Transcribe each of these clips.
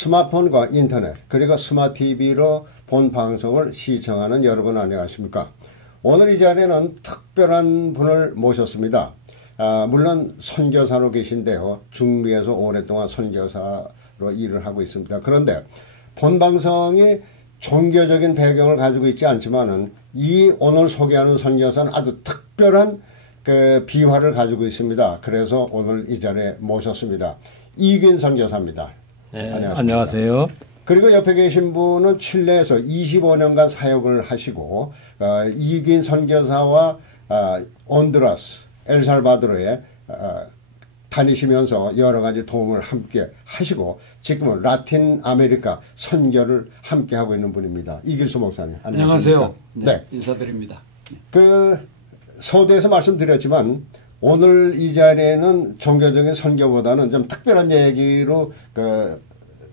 스마트폰과 인터넷 그리고 스마트 TV로 본 방송을 시청하는 여러분 안녕하십니까? 오늘 이 자리에는 특별한 분을 모셨습니다. 물론 선교사로 계신데요. 중미에서 오랫동안 선교사로 일을 하고 있습니다. 그런데 본 방송이 종교적인 배경을 가지고 있지 않지만은 이 오늘 소개하는 선교사는 아주 특별한 그 비화를 가지고 있습니다. 그래서 오늘 이 자리에 모셨습니다. 이균 선교사입니다. 네, 안녕하세요. 그리고 옆에 계신 분은 칠레에서 25년간 사역을 하시고 이균 선교사와 온두라스, 엘살바도르에 다니시면서 여러 가지 도움을 함께 하시고 지금은 라틴 아메리카 선교를 함께 하고 있는 분입니다. 이길수 목사님. 안녕하세요. 네. 인사드립니다. 그 서두에서 말씀드렸지만 오늘 이 자리에는 종교적인 선교보다는 좀 특별한 얘기로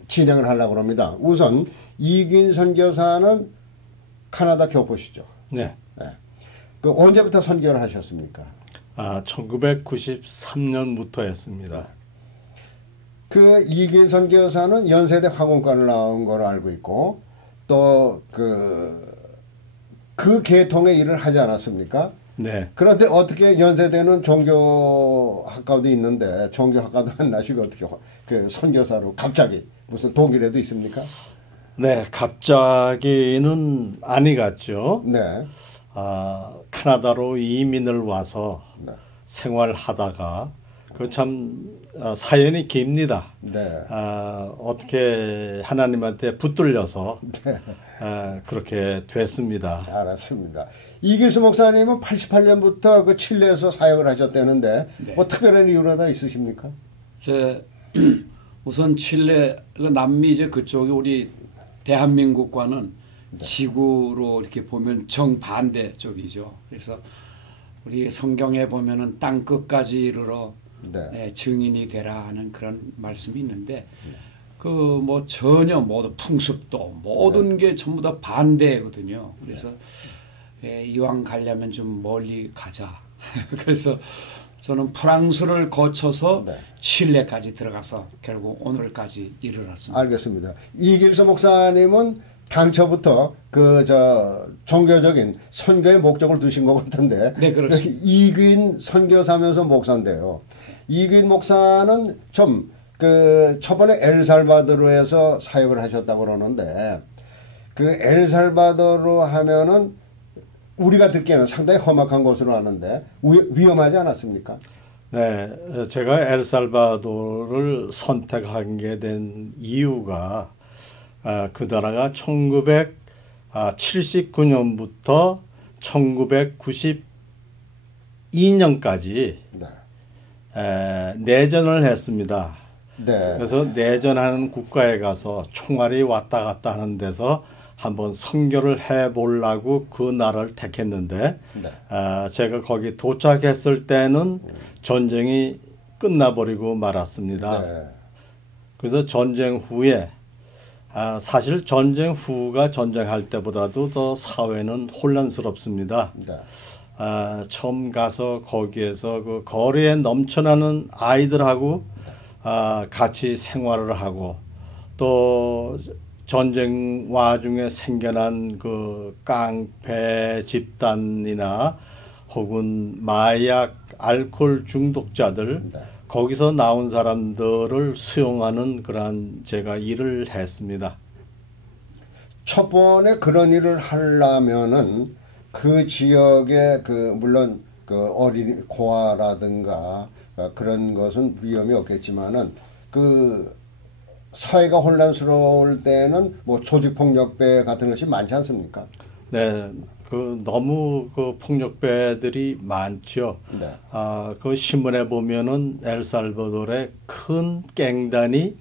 진행을 하려고 합니다. 우선 이균 선교사는 카나다 교포시죠. 네. 네. 그 언제부터 선교를 하셨습니까? 1993년부터 했습니다. 그 이균 선교사는 연세대 화공과를 나온 걸로 알고 있고 또 그 계통의 일을 하지 않았습니까? 네. 그런데 어떻게 연세대는 종교학과도 있는데 종교학과도 안 나시고 어떻게 그 선교사로 갑자기 무슨 동기라도 있습니까? 네, 갑자기는 아니 같죠. 네. 카나다로 이민을 와서 네. 생활하다가 그 참 사연이 깁니다. 네. 어떻게 하나님한테 붙들려서 네. 그렇게 됐습니다. 알았습니다. 이길수 목사님은 88년부터 그 칠레에서 사역을 하셨다는데 네. 뭐 특별한 이유가 다 있으십니까? 우선 칠레 남미 이제 그쪽이 우리 대한민국과는 네. 지구로 이렇게 보면 정반대 쪽이죠. 그래서 우리 성경에 보면은 땅 끝까지 이르러 네. 증인이 되라 하는 그런 말씀이 있는데 그 뭐 전혀 모두 풍습도 모든 게 전부 다 반대거든요. 그래서 이왕 가려면 좀 멀리 가자. 그래서 저는 프랑스를 거쳐서 네. 칠레까지 들어가서 결국 오늘까지 이르렀습니다. 알겠습니다. 이길수 목사님은 당초부터 종교적인 선교의 목적을 두신 것 같은데 네, 그렇습니다. 이균 선교사면서 목사인데요. 이균 목사는 좀 초반에 엘살바도르에서 사역을 하셨다고 그러는데 그 엘살바도르 하면은 우리가 듣기에는 상당히 험악한 곳으로 아는데 위험하지 않았습니까? 네, 제가 엘살바도르를 선택하게 된 이유가 그 나라가 1979년부터 1992년까지 네. 내전을 했습니다. 네. 그래서 내전하는 국가에 가서 총알이 왔다 갔다 하는 데서 한번 선교를 해보려고 그 나라를 택했는데 네. 제가 거기 도착했을 때는 전쟁이 끝나버리고 말았습니다. 네. 그래서 전쟁 후에 사실 전쟁 후가 전쟁할 때보다도 더 사회는 혼란스럽습니다. 네. 처음 가서 거기에서 그 거리에 넘쳐나는 아이들하고 같이 생활을 하고 또 전쟁 와중에 생겨난 그 깡패 집단이나 혹은 마약, 알코올 중독자들 네. 거기서 나온 사람들을 수용하는 그러한 제가 일을 했습니다. 첫 번에 그런 일을 하려면은 그 지역에 물론 어린이 고아라든가 그런 것은 위험이 없겠지만은 사회가 혼란스러울 때는 뭐 조직폭력배 같은 것이 많지 않습니까? 네, 너무 폭력배들이 많죠. 네. 그 신문에 보면은 엘살바도르의 큰 갱단이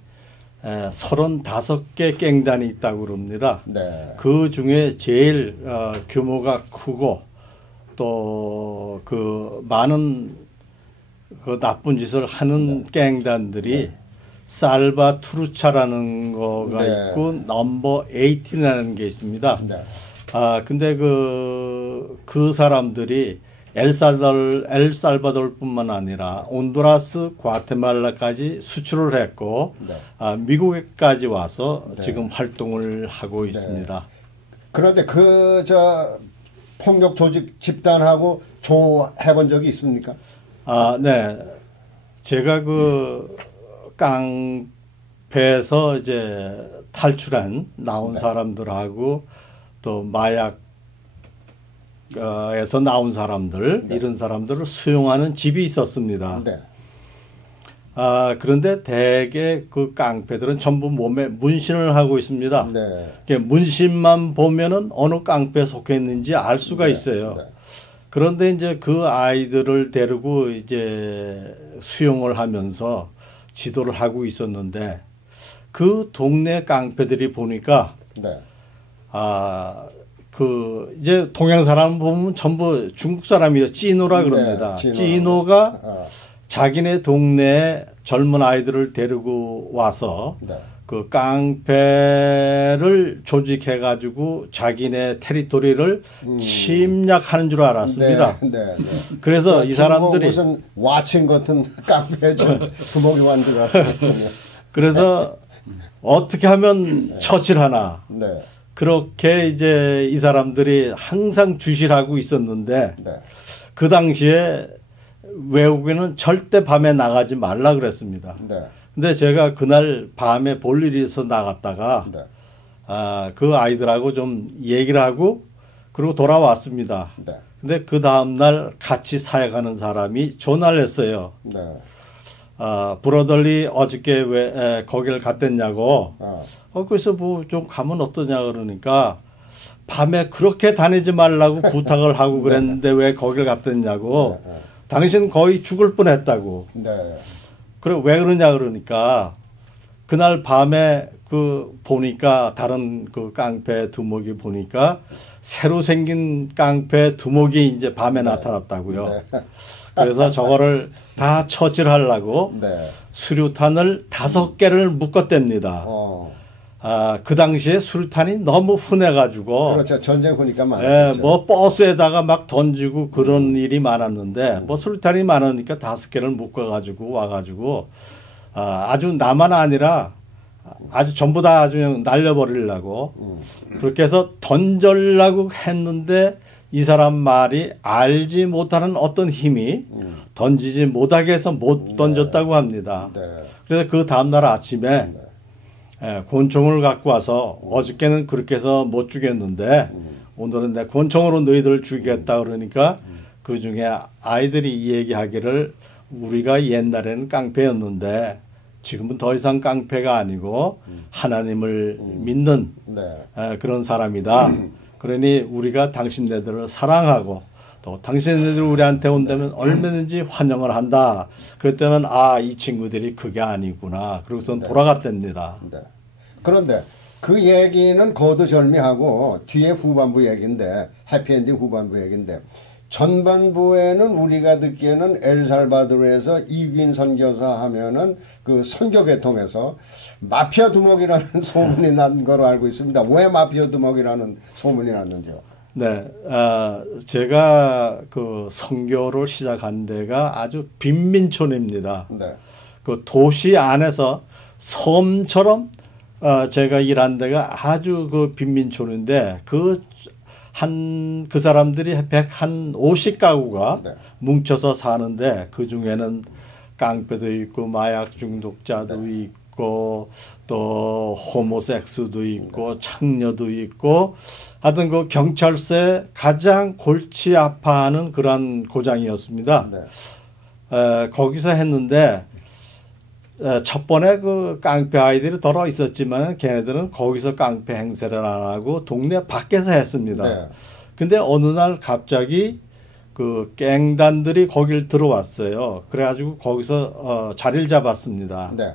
35개 갱단이 있다고 그럽니다. 네. 그 중에 제일 규모가 크고 또 많은 나쁜 짓을 하는 갱단들이 살바투르차라는 거가 네. 있고 넘버 18이라는 게 있습니다. 네. 근데 그 사람들이 엘살바도르뿐만 아니라 온두라스, 과테말라까지 수출을 했고 네. 미국에까지 와서 네. 지금 활동을 하고 네. 있습니다. 그런데 폭력 조직 집단하고 조해본 적이 있습니까? 네. 제가 그 깡패에서 이제 나온 네. 사람들하고 또 마약 에서 나온 사람들, 네. 이런 사람들을 수용하는 집이 있었습니다. 네. 그런데 대개 그 깡패들은 전부 몸에 문신을 하고 있습니다. 네. 문신만 보면은 어느 깡패에 속했는지 알 수가 네. 있어요. 네. 그런데 이제 그 아이들을 데리고 이제 수용을 하면서 지도를 하고 있었는데 그 동네 깡패들이 보니까 네. 이제 동양 사람 보면 전부 중국 사람이요. 찌노라 그럽니다. 네, 찌노가 자기네 동네에 젊은 아이들을 데리고 와서 네. 그 깡패를 조직해 가지고 자기네 테리토리를 침략하는 줄 알았습니다. 네, 네, 네. 그래서 이 사람들이 무슨 와칭 같은 깡패 좀 두목이 만들어 놨거든요. 그래서 어떻게 하면 처치하나 네. 그렇게 이제 이 사람들이 항상 주시를 하고 있었는데 네. 그 당시에 외국인은 절대 밤에 나가지 말라 그랬습니다. 네. 근데 제가 그날 밤에 볼 일이 있어서 나갔다가 네. 그 아이들하고 좀 얘기를 하고 그리고 돌아왔습니다. 네. 근데 그 다음날 같이 사역하는 사람이 전화를 했어요. 네. 브로덜리 어저께 왜 거기를 갔댔냐고. 그래서 뭐 좀 가면 어떠냐 그러니까 밤에 그렇게 다니지 말라고 부탁을 하고 그랬는데 왜 거기를 갔댔냐고. 당신 거의 죽을 뻔했다고. 네. 그래 왜 그러냐 그러니까 그날 밤에 보니까 다른 그 깡패 두목이 보니까 새로 생긴 깡패 두목이 이제 밤에 나타났다고요. 네. 그래서 저거를 다 처치를 하려고 네. 수류탄을 5개를 묶었답니다. 그 당시에 수류탄이 너무 흔해가지고. 그렇죠. 전쟁 후니까 많았죠. 뭐 버스에다가 막 던지고 그런 일이 많았는데 뭐 수류탄이 많으니까 5개를 묶어가지고 와가지고 아주 나만 아니라 아주 전부 다 아주 그냥 날려버리려고 그렇게 해서 던져려고 했는데 이 사람 말이 알지 못하는 어떤 힘이 던지지 못하게 해서 못 던졌다고 합니다. 네. 그래서 그 다음날 아침에 권총을 갖고 와서 어저께는 그렇게 해서 못 죽였는데 오늘은 내 권총으로 너희들을 죽이겠다 그러니까 그 중에 아이들이 얘기하기를 우리가 옛날에는 깡패였는데 지금은 더 이상 깡패가 아니고 하나님을 믿는 그런 사람이다. 그러니 우리가 당신네들을 사랑하고 또 당신네들 우리한테 온다면 얼마든지 환영을 한다. 그랬다면 이 친구들이 그게 아니구나. 그러고선 돌아갔답니다. 네. 그런데 그 얘기는 거두절미하고 뒤에 후반부 얘기인데 해피엔딩 후반부 얘기인데 전반부에는 우리가 듣기에는 엘살바도르에서 이규인 선교사 하면은 그 선교계통에서 마피아 두목이라는 소문이 난 거로 알고 있습니다. 왜 마피아 두목이라는 소문이 났는지요? 네, 제가 그 선교를 시작한 데가 아주 빈민촌입니다. 네. 그 도시 안에서 섬처럼 제가 일한 데가 아주 그 빈민촌인데 그 사람들이 150가구가 네. 뭉쳐서 사는데 그 중에는 깡패도 있고 마약 중독자도 네. 있고 또 호모섹스도 있고 창녀도 있고 하여튼 그 경찰서에 가장 골치 아파하는 그런 고장이었습니다. 네. 거기서 했는데 첫 번에 그 깡패 아이들이 덜어 있었지만 걔네들은 거기서 깡패 행세를 안 하고 동네 밖에서 했습니다. 네. 근데 어느 날 갑자기 그 갱단들이 거길 들어왔어요. 그래가지고 거기서 자리를 잡았습니다. 네.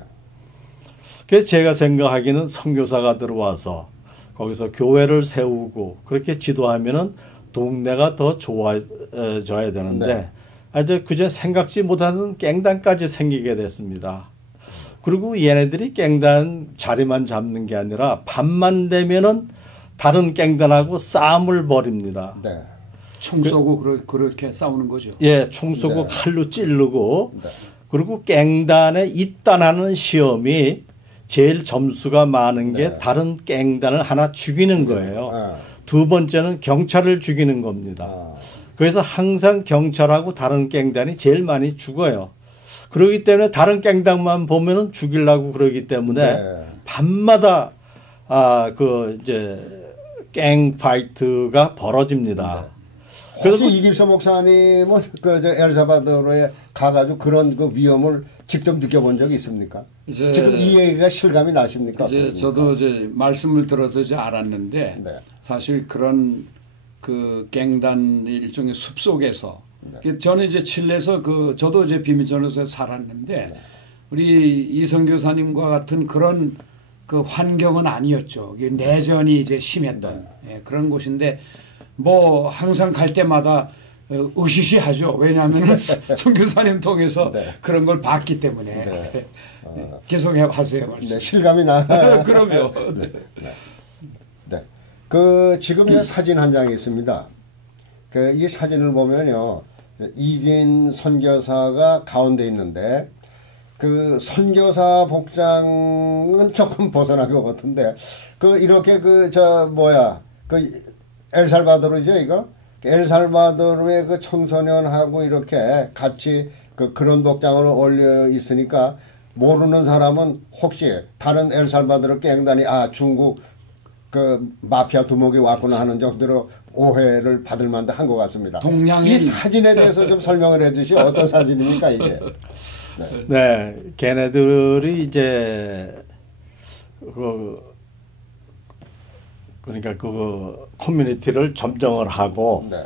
그래서 제가 생각하기는 선교사가 들어와서 거기서 교회를 세우고 그렇게 지도하면은 동네가 더 좋아져야 되는데 아주 그저 생각지 못하는 갱단까지 생기게 됐습니다. 그리고 얘네들이 갱단 자리만 잡는 게 아니라 밤만 되면은 다른 갱단하고 싸움을 벌입니다. 네. 총 쏘고 그렇게 싸우는 거죠. 예, 총 쏘고 네. 칼로 찌르고 네. 그리고 깽단에 입단하는 시험이 제일 점수가 많은 게 네. 다른 깽단을 하나 죽이는 거예요. 아, 두 번째는 경찰을 죽이는 겁니다. 아, 그래서 항상 경찰하고 다른 깽단이 제일 많이 죽어요. 그렇기 때문에 다른 깽단만 보면은 죽이려고 그러기 때문에 네. 밤마다 그 이제 깽 파이트가 벌어집니다. 혹시 이길서 목사님은 그 엘살바도르에 가가지고 그런 그 위험을 직접 느껴본 적이 있습니까? 이제 지금 이 얘기가 실감이 나십니까? 이제 어떻습니까? 저도 이제 말씀을 들어서 이제 알았는데 네. 사실 그런 그 갱단 일종의 숲 속에서 네. 저는 이제 칠레에서 저도 이제 비민전에서 살았는데 네. 우리 이성 교사님과 같은 그런 그 환경은 아니었죠. 이게 내전이 이제 심했던 예, 그런 곳인데 뭐 항상 갈 때마다 으시시하죠. 왜냐하면 선교사님 통해서 네. 그런 걸 봤기 때문에 네. 계속 하세요 말씀. 네, 실감이 나. 그럼요. 네. 네. 그 지금 이 사진 한 장이 있습니다. 그 이 사진을 보면요, 이긴 선교사가 가운데 있는데 그 선교사 복장은 조금 벗어난 것 같은데 그 이렇게 그 엘살바도르죠 이거? 엘살바도르의 그 청소년하고 이렇게 같이 그런 복장으로 어울려 있으니까 모르는 사람은 혹시 다른 엘살바도르 깽단이 중국 그 마피아 두목이 왔구나 하는 정도로 오해를 받을 만도 한 것 같습니다. 이 사진에 대해서 좀 설명을 해주시오. 어떤 사진입니까 이게? 네, 걔네들이 이제 그러니까 그 커뮤니티를 점령을 하고 네.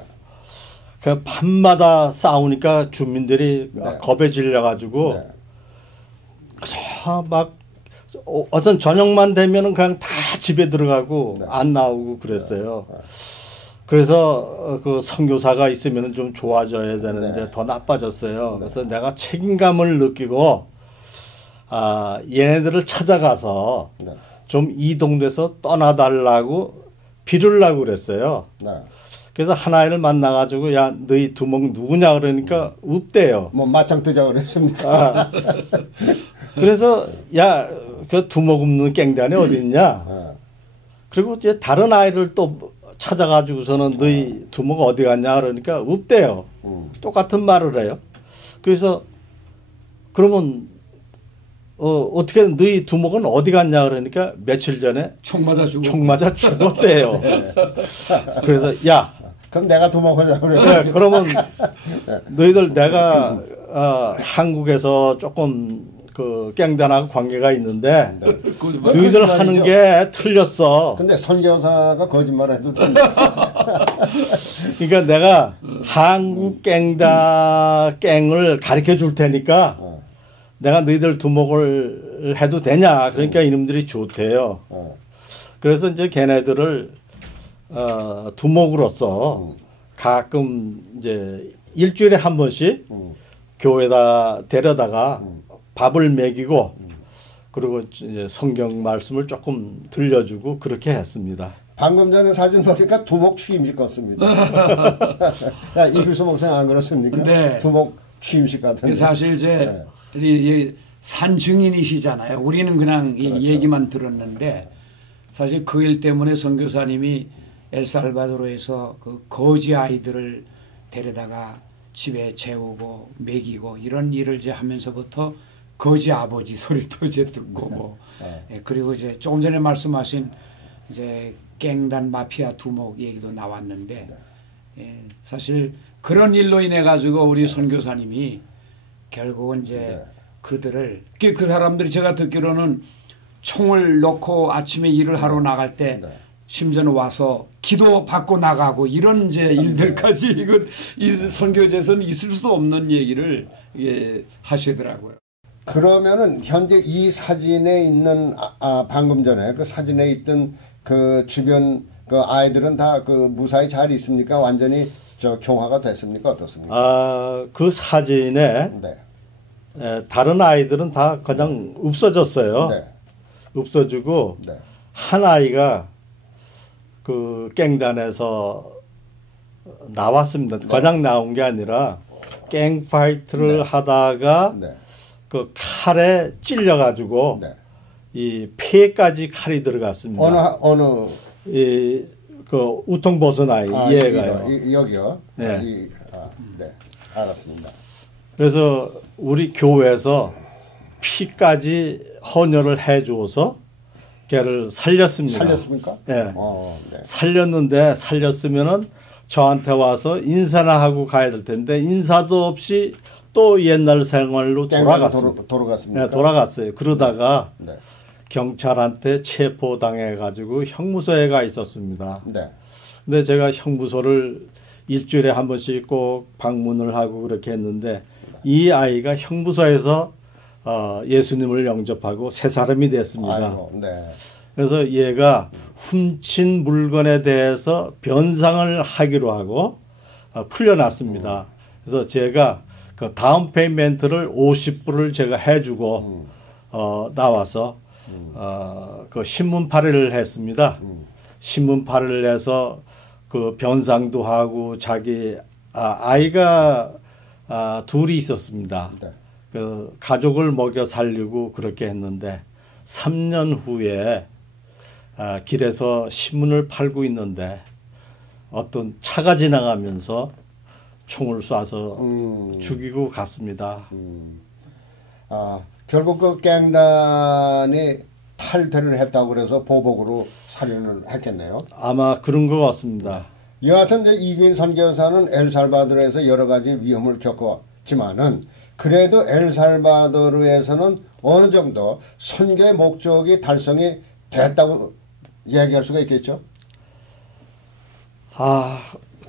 그 밤마다 싸우니까 주민들이 네. 겁에 질려가지고 네. 막 어떤 저녁만 되면은 그냥 다 집에 들어가고 네. 안 나오고 그랬어요. 그래서 그 선교사가 있으면 좀 좋아져야 되는데 네. 더 나빠졌어요. 그래서 내가 책임감을 느끼고 얘네들을 찾아가서 네. 좀 이동돼서 떠나달라고 빌으려고 그랬어요. 네. 그래서 하나이를 만나가지고 야 너희 두목 누구냐 그러니까 없대요. 뭐 맞짱 뜨자 그랬습니까? 그래서 야 그 두목 없는 깽단이 어디 있냐. 그리고 이제 다른 아이를 또 찾아가지고서는 너희 두목 어디 갔냐 그러니까 없대요. 똑같은 말을 해요. 그래서 그러면 어떻게 너희 두목은 어디 갔냐 그러니까 며칠 전에 총 맞아 죽었대요. 그래서 야 그럼 내가 두목하자 그래. 네, 그러면 너희들 내가 한국에서 조금 그 깽단하고 관계가 있는데 너희들 하는 게 틀렸어. 근데 선교사가 거짓말해도 됩니다. 그러니까 내가 한국 깽을 가르쳐 줄 테니까 내가 너희들 두목을 해도 되냐. 그러니까 이놈들이 좋대요. 그래서 이제 걔네들을 두목으로서 가끔 이제 일주일에 한 번씩 교회에다 데려다가 밥을 먹이고 그리고 이제 성경 말씀을 조금 들려주고 그렇게 했습니다. 방금 전에 사진 보니까 두목 취임식 같습니다. 이글스 목사님 안 그렇습니까? 네. 두목 취임식 같은데. 사실 이제 산 증인이시잖아요. 우리는 그냥 그렇죠. 얘기만 들었는데 사실 그 일 때문에 선교사님이 엘살바도르에서 그 거지 아이들을 데려다가 집에 재우고 먹이고 이런 일을 이제 하면서부터 거지 아버지 소리도 이제 듣고 뭐 그리고 이제 조금 전에 말씀하신 이제 깽단 마피아 두목 얘기도 나왔는데 사실 그런 일로 인해 가지고 우리 선교사님이 결국은 이제 그들을 그 사람들이 제가 듣기로는 총을 놓고 아침에 일을 하러 나갈 때 심지어는 와서 기도 받고 나가고 이런 이제 일들까지 이건 이 선교제에서는 있을 수 없는 얘기를 하시더라고요. 그러면은 현재 이 사진에 있는 방금 전에 그 사진에 있던 그 주변 그 아이들은 다 그 무사히 잘 있습니까? 완전히 교화가 됐습니까? 어떻습니까? 그 사진에 다른 아이들은 다 그냥 없어졌어요. 네. 없어지고 한 아이가 그 깽단에서 나왔습니다. 그냥 나온 게 아니라 갱 파이트를 하다가 네. 그 칼에 찔려가지고 네. 이 폐까지 칼이 들어갔습니다. 어느 그 우통 벗은 아이 얘가요. 여기요. 네. 네. 알았습니다. 그래서 우리 교회에서 피까지 헌혈을 해줘서 걔를 살렸습니다. 살렸습니까? 네. 네. 살렸는데 살렸으면은 저한테 와서 인사나 하고 가야 될 텐데 인사도 없이 또 옛날 생활로 돌아갔습니다. 돌아갔습니까? 네, 돌아갔어요. 그러다가 네. 경찰한테 체포당해가지고 형무소에 가 있었습니다. 네. 근데 제가 형무소를 일주일에 한 번씩 꼭 방문을 하고 그렇게 했는데 이 아이가 형무소에서 예수님을 영접하고 새 사람이 됐습니다. 아이고, 네. 그래서 얘가 훔친 물건에 대해서 변상을 하기로 하고 풀려났습니다. 그래서 제가 그 다운 페이멘트를 50불을 제가 해주고 나와서 그 신문 발의를 했습니다. 신문 발의를 해서 그 변상도 하고 자기 아이가 둘이 있었습니다. 네. 그 가족을 먹여 살리고 그렇게 했는데 3년 후에 길에서 신문을 팔고 있는데 어떤 차가 지나가면서 총을 쏴서 죽이고 갔습니다. 결국 그 갱단이 탈퇴를 했다고 그래서 보복으로 살인을 했겠네요. 아마 그런 것 같습니다. 여하튼 이제 이규인 선교사는 엘살바도르에서 여러 가지 위험을 겪었지만은 그래도 엘살바도르에서는 어느 정도 선교의 목적이 달성이 됐다고 얘기할 수가 있겠죠.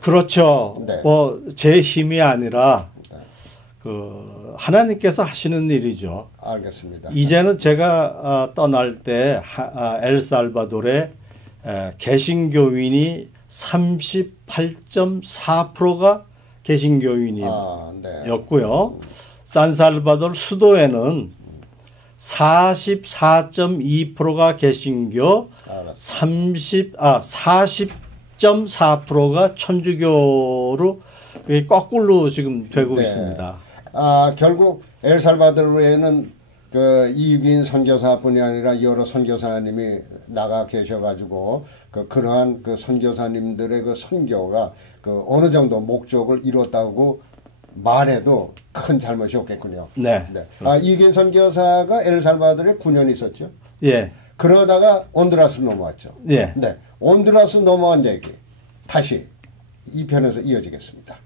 그렇죠. 네. 뭐 제 힘이 아니라 그 하나님께서 하시는 일이죠. 알겠습니다. 이제는 제가 떠날 때 엘살바도르의 개신교인이 38.4%가 개신교인이었고요. 산살바도르 수도에는 44.2%가 개신교, 40.4%가 천주교로 거꾸로 지금 되고 네. 있습니다. 결국 엘살바도르에는 그 이규인 선교사뿐이 아니라 여러 선교사님이 나가 계셔가지고 그러한 그 선교사님들의 그 선교가 그 어느 정도 목적을 이뤘다고 말해도 큰 잘못이 없겠군요. 네. 이규인 선교사가 엘살바도르에 9년 있었죠. 예. 그러다가 온두라스 넘어왔죠. 예. 네. 온두라스 넘어온 얘기 다시 이 편에서 이어지겠습니다.